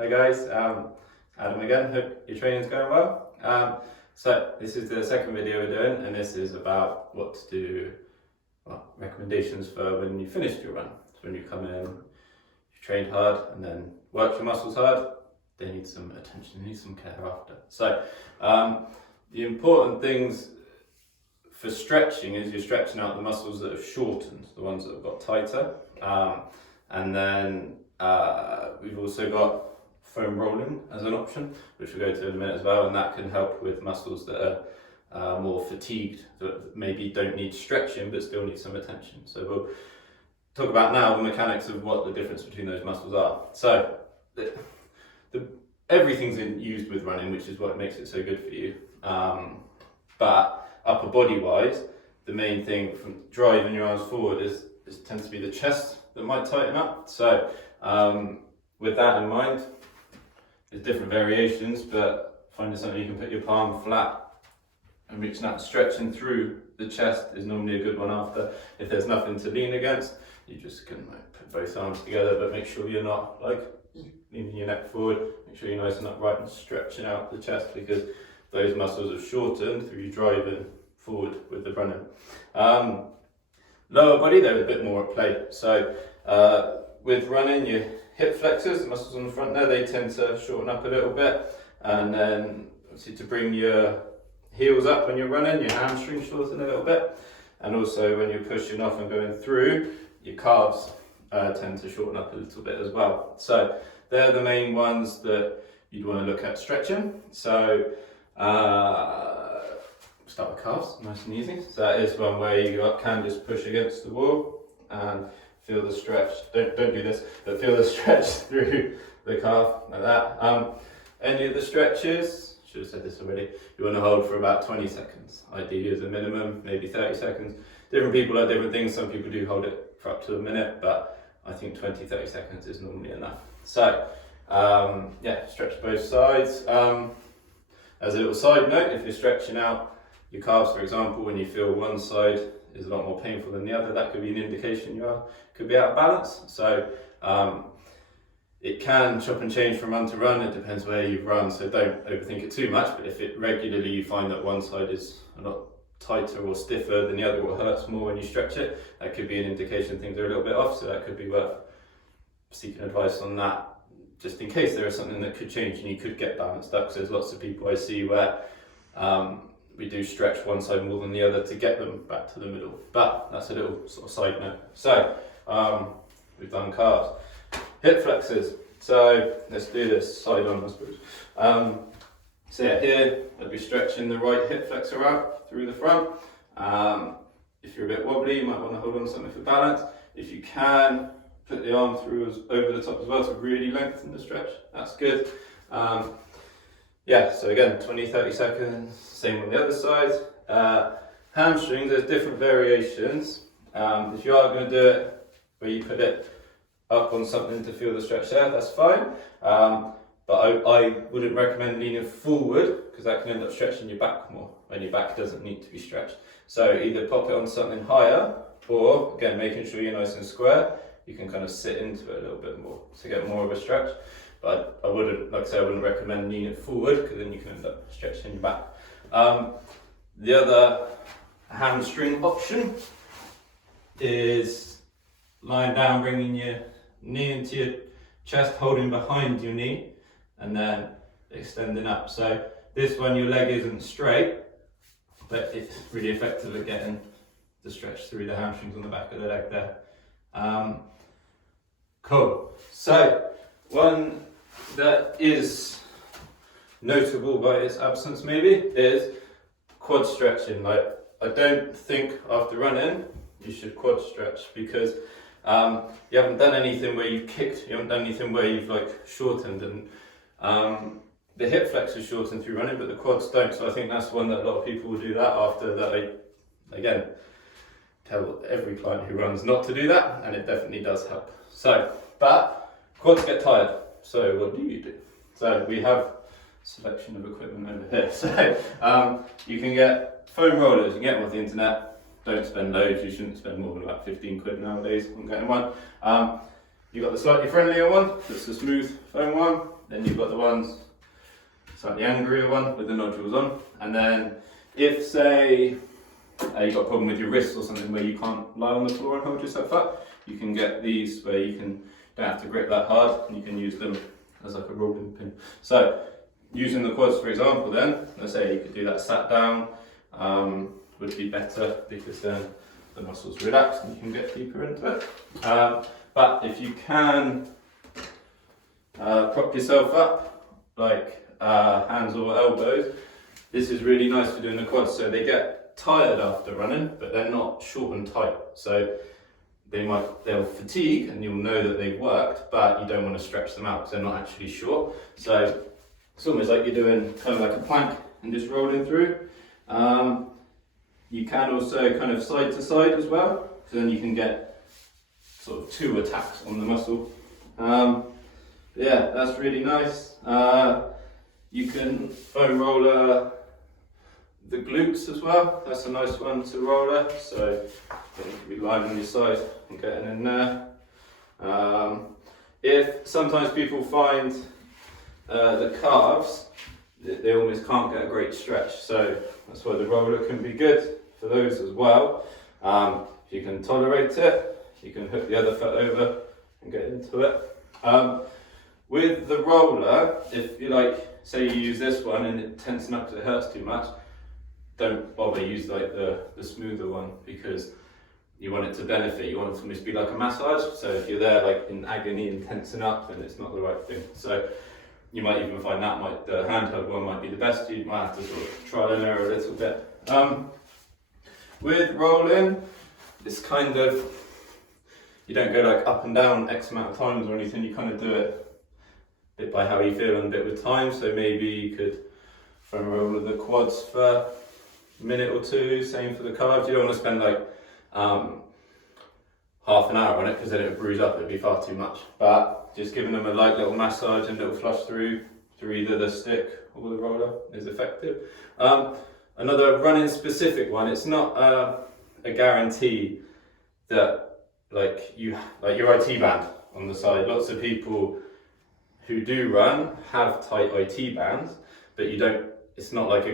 Hi guys, Adam again. Hope your training's going well. So this is the second video we're doing, and this is about what to do, recommendations for when you finished your run. So when you come in, you've trained hard and then worked your muscles hard, they need some attention, they need some care after. So the important things for stretching is you're stretching out the muscles that have shortened, the ones that have got tighter. And then we've also got foam rolling as an option, which we'll go to in a minute as well, and that can help with muscles that are more fatigued, that maybe don't need stretching but still need some attention. So we'll talk about now the mechanics of what the difference between those muscles are. So everything's used with running, which is what makes it so good for you. But upper body wise, the main thing from driving your arms forward is tends to be the chest that might tighten up. So with that in mind, there's different variations, but finding something you can put your palm flat and reaching out, stretching through the chest is normally a good one after. If there's nothing to lean against, you just can put both arms together, but make sure you're not leaning your neck forward. Make sure you're nice and upright and stretching out the chest, because those muscles have shortened through you driving forward with the running. Lower body, they're a bit more at play. So with running, your hip flexors, the muscles on the front there, they tend to shorten up a little bit. And then obviously to bring your heels up when you're running, your hamstring shorten a little bit. And also when you're pushing off and going through, your calves tend to shorten up a little bit as well. So they're the main ones that you'd want to look at stretching. So start with calves, nice and easy. So that is one where you can just push against the wall and feel the stretch. Don't do this, but feel the stretch through the calf like that. Any of the stretches, should have said this already, you want to hold for about 20 seconds, ideally as a minimum, maybe 30 seconds. Different people like different things. Some people do hold it for up to a minute, but I think 20-30 seconds is normally enough. So yeah, stretch both sides. As a little side note, if you're stretching out your calves, for example, when you feel one side is a lot more painful than the other, that could be an indication you could be out of balance. So it can chop and change from run to run. It depends where you run, so don't overthink it too much. But if it regularly you find that one side is a lot tighter or stiffer than the other, or hurts more when you stretch it, that could be an indication things are a little bit off. So that could be worth seeking advice on that, just in case there is something that could change and you could get balanced up. Because there's lots of people I see where we do stretch one side more than the other to get them back to the middle. But that's a little sort of side note. So we've done calves. Hip flexors. So let's do this side on, I suppose. So yeah, here I'd be stretching the right hip flexor out through the front. If you're a bit wobbly, you might want to hold on to something for balance. If you can, put the arm through over the top as well to really lengthen the stretch. That's good. Yeah, so again, 20-30 seconds, same on the other side. Hamstrings, there's different variations. If you are going to do it where you put it up on something to feel the stretch there, that's fine. But I wouldn't recommend leaning forward, because that can end up stretching your back more when your back doesn't need to be stretched. So either pop it on something higher, or again, making sure you're nice and square, you can kind of sit into it a little bit more to get more of a stretch. But I wouldn't, like I said, I wouldn't recommend leaning forward, because then you can end up stretching your back. The other hamstring option is lying down, bringing your knee into your chest, holding behind your knee, and then extending up. So this one, your leg isn't straight, but it's really effective at getting the stretch through the hamstrings on the back of the leg there. Cool. So one that is notable by its absence maybe is quad stretching. Like, I don't think after running you should quad stretch, because you haven't done anything where you've kicked, you haven't done anything where you've shortened, and the hip flexors shorten through running, but the quads don't. So I think that's one that a lot of people will do that after. That I, again, tell every client who runs not to do that, and it definitely does help. So, but quads get tired. So what do you do? So we have a selection of equipment over here. So you can get foam rollers, you can get them off the internet. Don't spend loads, you shouldn't spend more than about 15 quid nowadays on getting one. you've got the slightly friendlier one, that's the smooth foam one. Then you've got the ones slightly angrier one with the nodules on. And then if, say, you've got a problem with your wrists or something where you can't lie on the floor and hold yourself up, you can get these where you don't have to grip that hard, and you can use them as like a rolling pin. So using the quads, for example, then, let's say you could do that sat down, would be better because then the muscles relax and you can get deeper into it. But if you can prop yourself up, like hands or elbows, this is really nice for doing the quads. So they get tired after running, but they're not short and tight. So they'll fatigue and you'll know that they've worked, but you don't want to stretch them out because they're not actually short. So it's almost like you're doing kind of like a plank and just rolling through. You can also kind of side to side as well, so then you can get sort of 2 attacks on the muscle. Yeah, that's really nice. You can foam roller the glutes as well. That's a nice one to roller. So you can be lying on your side and getting in there. If sometimes people find the calves, they almost can't get a great stretch. So that's why the roller can be good for those as well. If you can tolerate it, you can hook the other foot over and get into it. With the roller, if you say you use this one and it tenses up because it hurts too much, don't bother use like the smoother one because you want it to benefit. You want it to almost be like a massage. So if you're there like in agony and tensing up, then it's not the right thing. So you might even find that the handheld one might be the best. You might have to sort of trial and error a little bit. With rolling, it's kind of, you don't go like up and down X amount of times or anything. You kind of do it a bit by how you feel and a bit with time. So maybe you could foam roller the quads for a minute or 2, same for the calves. You don't want to spend like half an hour on it because then it would bruise up, it'd be far too much. But just giving them a light little massage and little flush through either the stick or the roller is effective. Another running specific one, it's not a guarantee that like your IT band on the side. Lots of people who do run have tight IT bands, but it's not like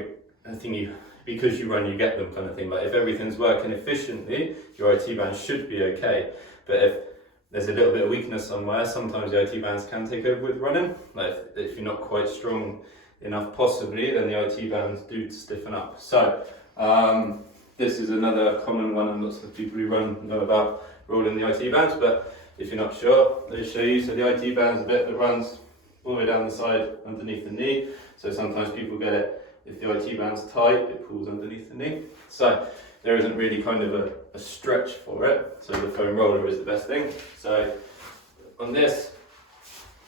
a thing because you run you get them kind of thing. Like if everything's working efficiently, your IT band should be okay. But if there's a little bit of weakness somewhere, sometimes the IT bands can take over with running. Like if you're not quite strong enough possibly, then the IT bands do stiffen up. So this is another common one, and lots of people who run know about rolling the IT bands, but if you're not sure, let me show you. So the IT band's a bit that runs all the way down the side underneath the knee. So sometimes people get it, if the IT band's tight, it pulls underneath the knee. So there isn't really kind of a stretch for it. So the foam roller is the best thing. So on this,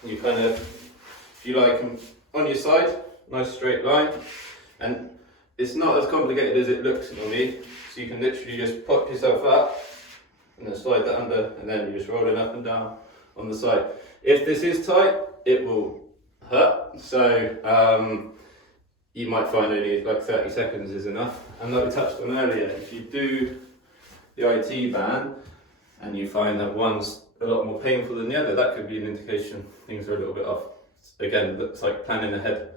you kind of, if you like, on your side, nice straight line. And it's not as complicated as it looks normally. So you can literally just pop yourself up and then slide that under, and then you're just rolling up and down on the side. If this is tight, it will hurt. So you might find only like 30 seconds is enough. And like we touched on earlier, if you do the IT band and you find that one's a lot more painful than the other, that could be an indication things are a little bit off. Again, looks like planning ahead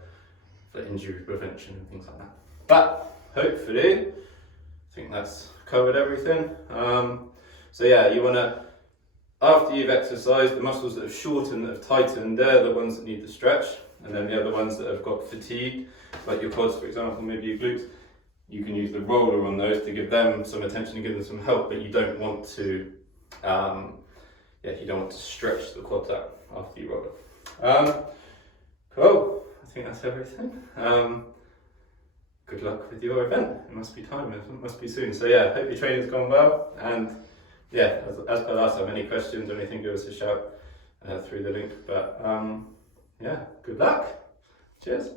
for injury prevention and things like that. But hopefully, I think that's covered everything. So yeah, you want to, after you've exercised, the muscles that have shortened, that have tightened, they're the ones that need the stretch. And then the other ones that have got fatigue, like your quads, for example, maybe your glutes, you can use the roller on those to give them some attention and give them some help, but you don't want to, you don't want to stretch the quads out after you roll it. Cool, I think that's everything. Good luck with your event. It must be time, it must be soon. So yeah, hope your training's gone well. And yeah, as per last time, any questions or anything, give us a shout through the link. But yeah, good luck. Cheers.